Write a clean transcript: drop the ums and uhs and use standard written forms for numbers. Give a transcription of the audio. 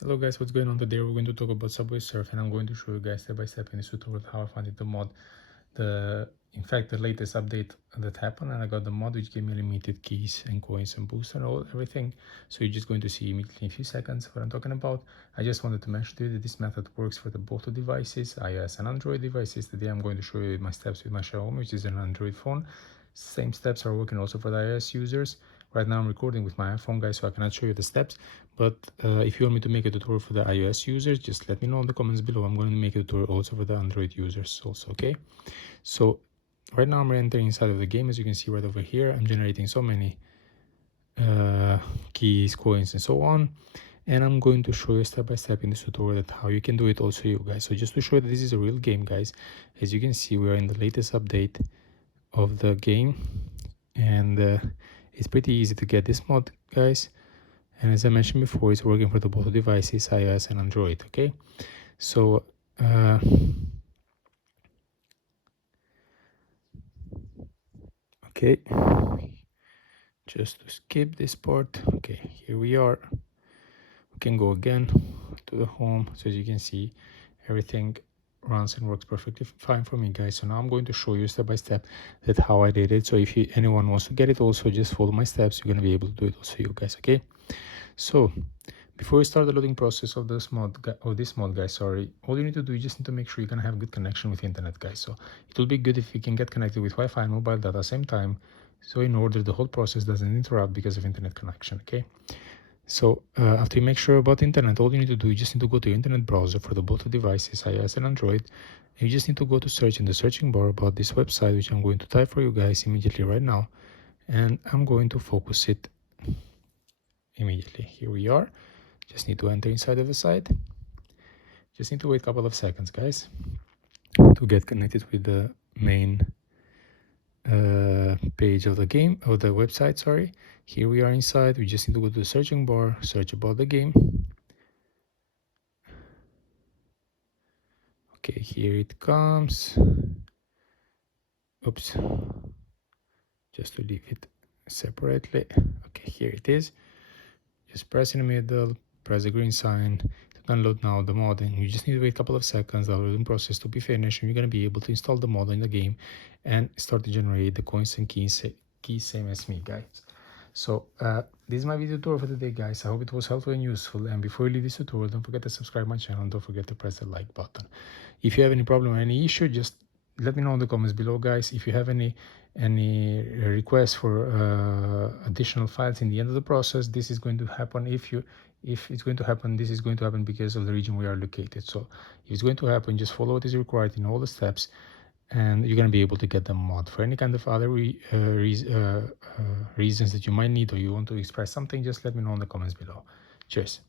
Hello guys, what's going on today? We're going to talk about Subway Surf, and I'm going to show you guys step by step in this tutorial how I found the mod. In fact, the latest update that happened, and I got the mod which gave me limited keys and coins and boosts and everything. So you're just going to see immediately in a few seconds what I'm talking about. I just wanted to mention to you that this method works for both devices, iOS and Android devices. Today I'm going to show you my steps with my Xiaomi, which is an Android phone. Same steps are working also for the iOS users. Right now I'm recording with my iPhone, guys, so I cannot show you the steps. But if you want me to make a tutorial for the iOS users, just let me know in the comments below. I'm going to make a tutorial also for the Android users also, okay? So right now I'm entering inside of the game. As you can see right over here, I'm generating so many keys, coins, and so on. And I'm going to show you step by step in this tutorial that how you can do it also, you guys. So just to show you that this is a real game, guys, as you can see, we are in the latest update of the game, and it's pretty easy to get this mod, guys. And as I mentioned before, it's working for both devices, iOS and Android. Okay, so okay, just to skip this part. Okay, here we are. We can go again to the home. So as you can see, everything runs and works perfectly fine for me, guys. So now I'm going to show you step by step that how I did it. So if anyone wants to get it also, just follow my steps. You're gonna be able to do it also, you guys. Okay, so before you start the loading process of this mod, guys, sorry, all you need to do, you just need to make sure you're gonna have good connection with internet, guys. So it will be good if you can get connected with Wi-Fi and mobile data at the same time, so in order the whole process doesn't interrupt because of internet connection. Okay, so after you make sure about internet, all you need to do, you just need to go to your internet browser for both devices, iOS and Android. You just need to go to search in the searching bar about this website, which I'm going to type for you guys immediately right now, and I'm going to focus it immediately. Here we are. Just need to enter inside of the site. Just need to wait a couple of seconds, guys, to get connected with the main page of the game, or the website, sorry. Here we are inside. We just need to go to the searching bar, search about the game. Okay, here it comes. Oops, just to leave it separately. Okay, here it is. Just press in the middle, press the green sign to download now the mod, and you just need to wait a couple of seconds, the loading process to be finished, and you're going to be able to install the mod in the game and start to generate the coins and keys same as me, guys. So this is my video tutorial for today, guys. I hope it was helpful and useful, and before you leave this tutorial, don't forget to subscribe my channel and don't forget to press the like button. If you have any problem or any issue, just let me know in the comments below, guys. If you have any requests for additional files in the end of the process, this is going to happen. If it's going to happen, this is going to happen because of the region we are located. So if it's going to happen, just follow what is required in all the steps, and you're going to be able to get the mod. For any kind of other reasons that you might need, or you want to express something, just let me know in the comments below. Cheers.